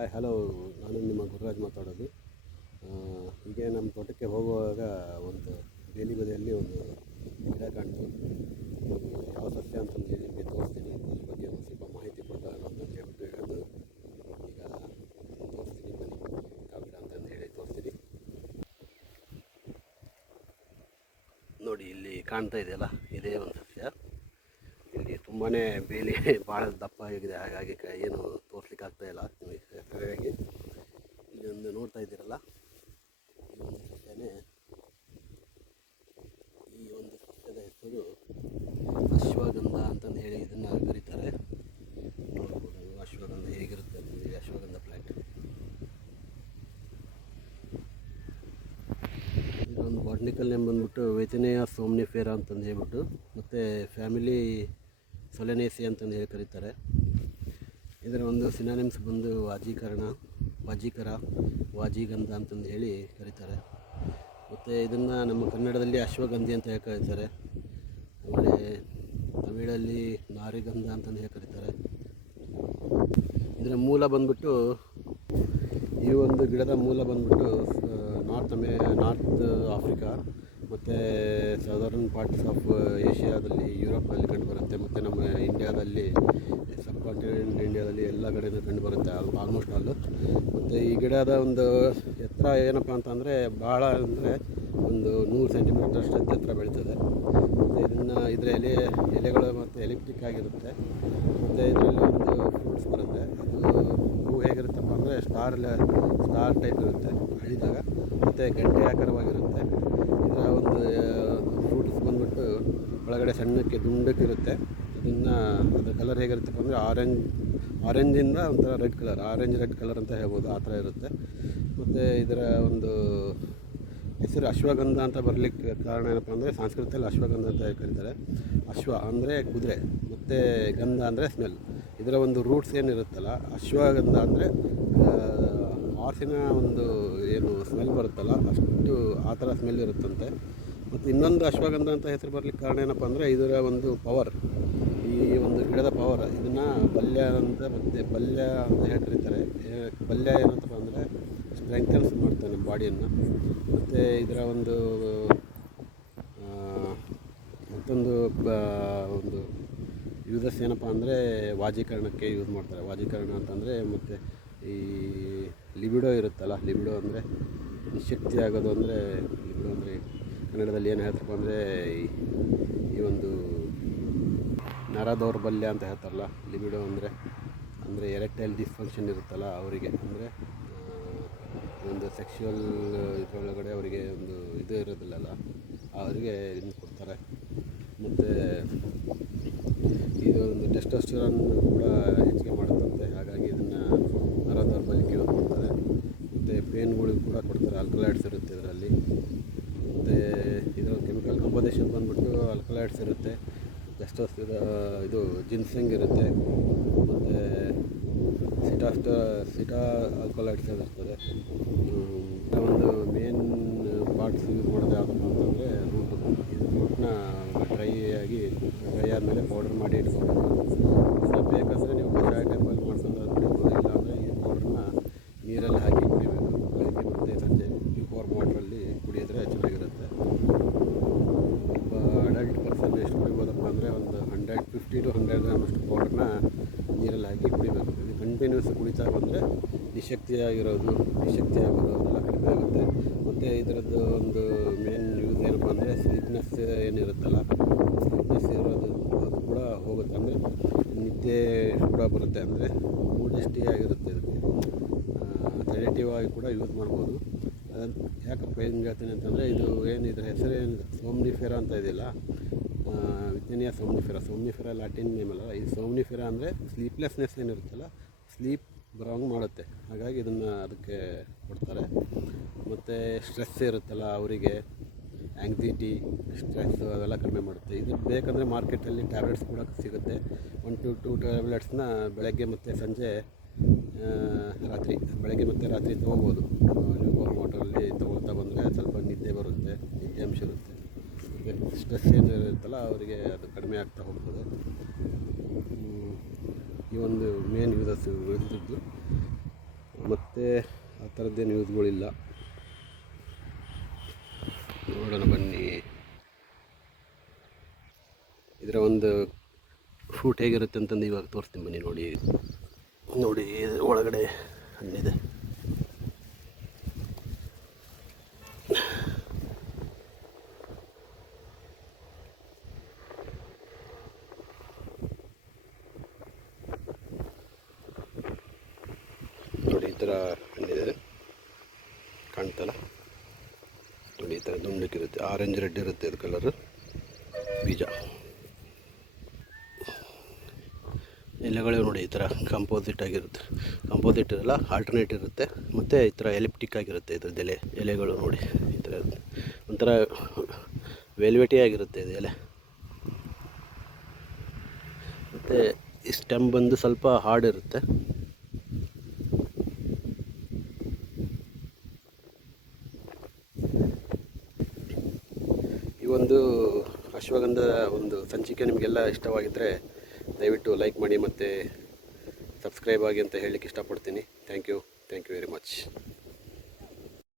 Hi hello, ನಾನು ನಿಮ್ಮ ಗುರುರಾಜ್ ಮಾತಾಡೋದು. ಹೀಗೆ ನಮ್ಮ ತೋಟಕ್ಕೆ ಹೋಗುವಾಗ ಒಂದು ಬೇಲಿ ಬದಿಯಲ್ಲಿ ಒಂದು ಗಿಡ ಕಾಣ್ತು. ಇದು ಯಾವ ಸಸ್ಯ ಅಂತಂದು ಹೇಳಿ ನಿಮಗೆ ತೋರಿಸ್ತೀನಿ. ಇದ್ರ ಬಗ್ಗೆ ಒಂದು ಸ್ವಲ್ಪ ಮಾಹಿತಿ ಕೊಡೋಣ ಅಂತಂದು ಹೇಳ್ಬಿಟ್ಟು ಹೇಳೋದು. ಈಗ ತೋರಿಸ್ತೀನಿ ಬನ್ನಿ, ಯಾವ ಗಿಡ ಅಂತಂದು ಹೇಳಿ ತೋರಿಸ್ತೀನಿ. ನೋಡಿ, ಇಲ್ಲಿ ಕಾಣ್ತಾ ಇದೆಯಲ್ಲ, ಇದೇ ಒಂದು ಸಸ್ಯ. ಇಲ್ಲಿ ತುಂಬಾ ಬೇಲಿ ಭಾಳ ದಪ್ಪ ಆಗಿದೆ, ಹಾಗಾಗಿ ಏನು ತೋರಿಸ್ಲಿಕ್ಕೆ ಆಗ್ತಾಯಿಲ್ಲ ಸರಿಯಾಗಿ. ಇಲ್ಲಿ ಒಂದು ನೋಡ್ತಾ ಇದ್ದೀರಲ್ಲ, ಈ ಒಂದು ಸಸ್ಯನೇ. ಈ ಒಂದು ಸಸ್ಯದ ಹೆಸರು ಅಶ್ವಗಂಧ ಅಂತಂದು ಹೇಳಿ ಇದನ್ನು ಕರೀತಾರೆ. ನೋಡ್ಬೋದು ಅಶ್ವಗಂಧ ಹೇಗಿರುತ್ತೆ ಅಂತಂದೇಳಿ. ಅಶ್ವಗಂಧ ಪ್ಲ್ಯಾಂಟ್ ಇದೊಂದು ಬಾಟ್ನಿಕಲ್ ನೇಮ್ ಬಂದ್ಬಿಟ್ಟು ವೆಚೆನಿಯಾ ಸೋಮ್ನಿಫೆರಾ ಅಂತಂದು ಹೇಳ್ಬಿಟ್ಟು, ಮತ್ತು ಫ್ಯಾಮಿಲಿ ಸೊಲೆನೇಸಿ ಅಂತಂದು ಹೇಳಿ ಕರೀತಾರೆ. ಇದರ ಒಂದು ಸಿನಾನಿಮ್ಸ್ ಬಂದು ವಾಜೀಕರ, ವಾಜಿಗಂಧ ಅಂತಂದು ಹೇಳಿ ಕರೀತಾರೆ. ಮತ್ತು ಇದನ್ನು ನಮ್ಮ ಕನ್ನಡದಲ್ಲಿ ಅಶ್ವಗಂಧಿ ಅಂತ ಹೇಳಿ ಕರೀತಾರೆ. ಆಮೇಲೆ ತಮಿಳಲ್ಲಿ ನಾರಿಗಂಧ ಅಂತಂದು ಹೇಳಿ ಕರೀತಾರೆ. ಇದರ ಮೂಲ ಬಂದ್ಬಿಟ್ಟು, ಈ ಒಂದು ಗಿಡದ ಮೂಲ ಬಂದ್ಬಿಟ್ಟು ನಾರ್ತ್ ಆಫ್ರಿಕಾ ಮತ್ತು ಸದರ್ನ್ ಪಾರ್ಟ್ಸ್ ಆಫ್ ಏಷ್ಯಾದಲ್ಲಿ, ಯುರೋಪಲ್ಲಿ ಕಂಡುಬರುತ್ತೆ. ಮತ್ತು ನಮ್ಮ ಇಂಡಿಯಾದಲ್ಲಿ, ಸಬ್ ಕಾಂಟಿನೆಂಟ್ ಇಂಡಿಯಾದಲ್ಲಿ ಎಲ್ಲ ಕಡೆಯೂ ಕಂಡುಬರುತ್ತೆ ಆಲ್ಮೋಸ್ಟ್ ಆಲ್. ಮತ್ತು ಈ ಗಿಡದ ಒಂದು ಎತ್ತರ ಏನಪ್ಪ ಅಂತಂದರೆ, ಭಾಳ ಅಂದರೆ ಒಂದು 100 ಸೆಂಟಿಮೀಟರ್ ಅಷ್ಟು ಎತ್ತರ ಬೆಳೀತದೆ. ಮತ್ತು ಇದರ ಎಲೆಗಳು ಮತ್ತು ಎಲಿಪ್ಟಿಕ್ ಆಗಿರುತ್ತೆ. ಮತ್ತು ಇದರಲ್ಲಿ ಒಂದು ಫ್ರೂಟ್ಸ್ ಬರುತ್ತೆ. ಅದು ಹೂ ಹೇಗಿರುತ್ತಪ್ಪ ಅಂದರೆ ಸ್ಟಾರ್ ಟೈಪ್ ಇರುತ್ತೆ ಹಳಿದಾಗ, ಮತ್ತು ಗಂಟೆ ಆಕಾರವಾಗಿರುತ್ತೆ. ಇದರ ಒಂದು ಫ್ರೂಟ್ಸ್ ಬಂದ್ಬಿಟ್ಟು ಒಳಗಡೆ ಸಣ್ಣಕ್ಕೆ ದುಂಡಕ್ಕೆ ಇರುತ್ತೆ. ಅದರ ಕಲರ್ ಹೇಗಿರುತ್ತಪ್ಪ ಅಂದರೆ ಆರೆಂಜಿಂದ ಒಂಥರ ರೆಡ್ ಕಲರ್ ಅಂತ ಹೇಳ್ಬೋದು, ಆ ಥರ ಇರುತ್ತೆ. ಮತ್ತು ಇದರ ಒಂದು ಹೆಸರು ಅಶ್ವಗಂಧ ಅಂತ ಬರಲಿಕ್ಕೆ ಕಾರಣ ಏನಪ್ಪ ಅಂದರೆ, ಸಂಸ್ಕೃತದಲ್ಲಿ ಅಶ್ವಗಂಧ ಅಂತ ಕರೀತಾರೆ. ಅಶ್ವ ಅಂದರೆ ಕುದುರೆ, ಮತ್ತು ಗಂಧ ಅಂದರೆ ಸ್ಮೆಲ್. ಇದರ ಒಂದು ರೂಟ್ಸ್ ಏನಿರುತ್ತಲ್ಲ, ಅಶ್ವಗಂಧ ಅಂದರೆ ಹಾರ್ಸಿನ ಒಂದು ಏನು ಸ್ಮೆಲ್ ಬರುತ್ತಲ್ಲ, ಅಷ್ಟು ಆ ಥರ ಸ್ಮೆಲ್ ಇರುತ್ತಂತೆ. ಮತ್ತು ಇನ್ನೊಂದು ಅಶ್ವಗಂಧ ಅಂತ ಹೆಸರು ಬರಲಿಕ್ಕೆ ಕಾರಣ ಏನಪ್ಪ ಅಂದರೆ, ಇದರ ಒಂದು ಪವರ್, ಈ ಒಂದು ಗಿಡದ ಪವರ್. ಇದನ್ನು ಬಲ್ಯ ಅಂತ ಹೇಳಿ ಕರೀತಾರೆ. ಬಲ್ಯ ಏನಂತಪ್ಪ ಅಂದರೆ ಸ್ಟ್ರೆಂಥನ್ಸ್ ಮಾಡ್ತಾನೆ ಬಾಡಿಯನ್ನು. ಮತ್ತು ಇದರ ಒಂದು ಮತ್ತೊಂದು ಯೂಸಸ್ ಏನಪ್ಪ ಅಂದರೆ, ವಾಜೀಕರಣಕ್ಕೆ ಯೂಸ್ ಮಾಡ್ತಾರೆ. ವಾಜೀಕರಣ ಅಂತಂದರೆ, ಮತ್ತು ಈ ಲಿಬಿಡೋ ಇರುತ್ತಲ್ಲ, ಲಿಬಿಡೋ ಅಂದರೆ ನಿಶಕ್ತಿ ಆಗೋದು. ಅಂದರೆ ಲಿಬಿಡೋ ಅಂದರೆ ಕನ್ನಡದಲ್ಲಿ ಏನು ಹೇಳ್ತಾರಪ್ಪ ಅಂದರೆ, ಈ ಒಂದು ನರ ದೌರ್ಬಲ್ಯ ಅಂತ ಹೇಳ್ತಾರಲ್ಲ. ಲಿಬಿಡೋ ಅಂದರೆ ಎರೆಕ್ಟೈಲ್ ಡಿಸ್ಫಂಕ್ಷನ್ ಇರುತ್ತಲ್ಲ ಅವರಿಗೆ, ಅಂದರೆ ಒಂದು ಸೆಕ್ಷುವಲ್ ಇದರೊಳಗಡೆ ಅವರಿಗೆ ಒಂದು ಇದು ಇರೋದಿಲ್ಲಲ್ಲ, ಅವರಿಗೆ ಇದನ್ನು ಕೊಡ್ತಾರೆ. ಮತ್ತು ಇದು ಒಂದು ಟೆಸ್ಟೋಸ್ಟೆರಾನ್ ಕೂಡ ಹೆಚ್ಚಿಗೆ ಮಾಡುತ್ತಂತೆ, ಹಾಗಾಗಿ ಇದನ್ನು ನರ ದೌರ್ಬಲ್ಯಕ್ಕೆ ಯೂಸ್ ಮಾಡ್ತಾರೆ. ಮತ್ತು ಪೇನ್ಗಳಿಗೆ ಕೂಡ ಕೊಡ್ತಾರೆ. ಆಲ್ಕಲಾಯ್ಡ್ಸ್ ಇರುತ್ತೆ ಇದರಲ್ಲಿ. ಮತ್ತು ಇದರ ಕೆಮಿಕಲ್ ಕಂಪೋಸಿಷನ್ ಬಂದ್ಬಿಟ್ಟು ಆಲ್ಕಲಾಯ್ಡ್ಸ್ ಇರುತ್ತೆ, ಇದು ಜಿನ್ಸೆಂಗ್ ಇರುತ್ತೆ, ಮತ್ತು ಸಿಟಾ ಆಲ್ಕಲಾಯ್ಡ್ಸ್ ಇರ್ತದೆ. ಒಂದು ಮೇನ್ ಪಾರ್ಟ್ಸ್ ಯೂಸ್ ಮಾಡೋದು ಯಾವುದಪ್ಪ ಅಂತಂದರೆ ರೂಟು. ಇದು ರೂಟ್ನ ಡ್ರೈ ಆದಮೇಲೆ ಪೌಡರ್ ಮಾಡಿ ಇಟ್ಕೊಬೇಕು. ಇದನ್ನು ಬೇಕಂದರೆ ನೀವು ಕಷಾಯ ಟೈಪಲ್ಲಿ ಮಾಡ್ಕೊಂಡು ಕುಡಿಬೋದು. ಇಲ್ಲಾಂದರೆ ಈ ಪೌಡ್ರನ್ನ ನೀರಲ್ಲಿ ಹಾಕಿ ಕುಡಿಬೇಕು, ಬೆಳಗ್ಗೆ ಮತ್ತು ಸಂಜೆ. ಈ ವಾರ್ಮ್ ವಾಟ್ರಲ್ಲಿ ಕುಡಿಯೋದ್ರೆ ಚೆನ್ನಾಗಿರುತ್ತೆ. ಒಬ್ಬ ಅಡಲ್ಟ್ ಪರ್ಸನ್ ಎಷ್ಟು ಕುಡಿಬೋದಪ್ಪ ಅಂದರೆ, ಒಂದು 150 to 100 ಗ್ರಾಮ್ ಅಷ್ಟು ಪೌಡ್ರನ್ನ ನೀರಲ್ಲಿ ಹಾಕಿ ಕುಡಿಬೇಕು. ಇದು ಕಂಟಿನ್ಯೂಸ್ ಕುಡಿತಾ ಬಂದರೆ ನಿಶಕ್ತಿ ಆಗೋದು ಅದೆಲ್ಲ ಕಡಿಮೆ ಆಗುತ್ತೆ. ಮತ್ತು ಇದರದ್ದು ಒಂದು ಮೇನ್ ಯೂಸ್ ಏನಪ್ಪ ಅಂದರೆ, ಸ್ಲೀಪ್ನೆಸ್ ಏನಿರುತ್ತಲ್ಲ, ಸ್ಲೀಪ್ನೆಸ್ ಇರೋದು ಅದು ಕೂಡ ಹೋಗುತ್ತೆ. ಅಂದರೆ ನಿದ್ದೆ ಕೂಡ ಬರುತ್ತೆ, ಅಂದರೆ ಮೂಡೆಸ್ಟಿ ಆಗಿರುತ್ತೆ. ಇದಕ್ಕೆ ಸೆಡೆಟಿವ್ ಆಗಿ ಕೂಡ ಯೂಸ್ ಮಾಡ್ಬೋದು. ಅದನ್ನು ಯಾಕಪ್ಪ ಹೆಂಗೆ ಹೇಳ್ತೀನಿ ಅಂತಂದರೆ, ಇದರ ಹೆಸರು ಸೋಮ್ನಿಫೆರಾ ಅಂತ ಇದೆಯಲ್ಲ, ವಿಚೆನಿಯಾ ಸೋಮ್ನಿಫೆರಾ ಲ್ಯಾಟಿನ್ ನೇಮ್ ಅಲ್ಲ. ಈ ಸೋಮ್ನಿಫೆರಾ ಅಂದರೆ ಸ್ಲೀಪ್ಲೆಸ್ನೆಸ್ ಏನಿರುತ್ತಲ್ಲ, ಸ್ಲೀಪ್ ಬರೋಂಗೆ ಮಾಡುತ್ತೆ. ಹಾಗಾಗಿ ಇದನ್ನು ಅದಕ್ಕೆ ಕೊಡ್ತಾರೆ. ಮತ್ತು ಸ್ಟ್ರೆಸ್ ಇರುತ್ತಲ್ಲ ಅವರಿಗೆ, ಆ್ಯಂಗ್ಸೈಟಿ, ಸ್ಟ್ರೆಸ್ ಅವೆಲ್ಲ ಕಡಿಮೆ ಮಾಡುತ್ತೆ. ಇದು ಬೇಕಂದರೆ ಮಾರ್ಕೆಟಲ್ಲಿ ಟ್ಯಾಬ್ಲೆಟ್ಸ್ ಕೂಡ ಸಿಗುತ್ತೆ. 1 to 2 ಟ್ಯಾಬ್ಲೆಟ್ಸ್ನ ಬೆಳಗ್ಗೆ ಮತ್ತು ಸಂಜೆ, ಬೆಳಗ್ಗೆ ಮತ್ತು ರಾತ್ರಿ ತೊಗೋಬೋದು. ವಾರ್ಮ್ ವಾಟರಲ್ಲಿ ತೊಗೊಳ್ತಾ ಬಂದರೆ ಸ್ವಲ್ಪ ನಿದ್ದೆ ಬರುತ್ತೆ, ನಿದ್ದೆ ಅಂಶ ಇರುತ್ತೆ. ಸ್ಟ್ರೆಸ್ ಏನಿರುತ್ತಲ್ಲ ಅವರಿಗೆ ಅದು ಕಡಿಮೆ ಆಗ್ತಾ ಹೋಗ್ತದೆ. ಈ ಒಂದು ಮೇನ್ ಯೂಸಸ್ ಇದ್ದಿದ್ದು. ಮತ್ತು ಆ ಥರದ್ದೇನು ಯೂಸ್ಗಳಿಲ್ಲ. ನೋಡೋಣ ಬನ್ನಿ. ಇದರ ಒಂದು ಫ್ರೂಟ್ ಹೇಗಿರುತ್ತೆ ಅಂತಂದು ಇವಾಗ ತೋರಿಸ್ತೀನಿ ಬನ್ನಿ. ನೋಡಿ ಒಳಗಡೆ ಹಣ್ಣಿದೆ. ನೋಡಿ ಈ ಥರ ಹಣ್ಣಿದೆ, ಕಾಣ್ತಲ್ಲ. ನೋಡಿ ಈ ಥರ ದುಂಡಕ್ಕಿರುತ್ತೆ, ಆರೆಂಜ್ ರೆಡ್ ಇರುತ್ತೆ ಅದು ಕಲರು ಬೀಜ. ಎಲೆಗಳು ನೋಡಿ ಈ ಥರ ಕಂಪೋಸಿಟ್ ಆಗಿರುತ್ತೆ. ಕಂಪೋಸಿಟ್ ಇರಲ್ಲ, ಆಲ್ಟರ್ನೇಟ್ ಇರುತ್ತೆ. ಮತ್ತು ಈ ಥರ ಎಲಿಪ್ಟಿಕ್ ಆಗಿರುತ್ತೆ ಇದ್ರದ್ದು ಎಲೆಗಳು. ನೋಡಿ ಈ ಥರ ಇರುತ್ತೆ, ಒಂಥರ ವೆಲ್ವೆಟಿ ಆಗಿರುತ್ತೆ ಇದು ಎಲೆ. ಮತ್ತು ಈ ಸ್ಟೆಮ್ ಬಂದು ಸ್ವಲ್ಪ ಹಾರ್ಡ್ ಇರುತ್ತೆ. ಈ ಒಂದು ಅಶ್ವಗಂಧದ ಒಂದು ಸಂಚಿಕೆ ನಿಮಗೆಲ್ಲ ಇಷ್ಟವಾಗಿದ್ದರೆ ದಯವಿಟ್ಟು ಲೈಕ್ ಮಾಡಿ ಮತ್ತು ಸಬ್ಸ್ಕ್ರೈಬ್ ಆಗಿ ಅಂತ ಹೇಳಲಿಕ್ಕೆ ಇಷ್ಟಪಡ್ತೀನಿ. Thank you very much.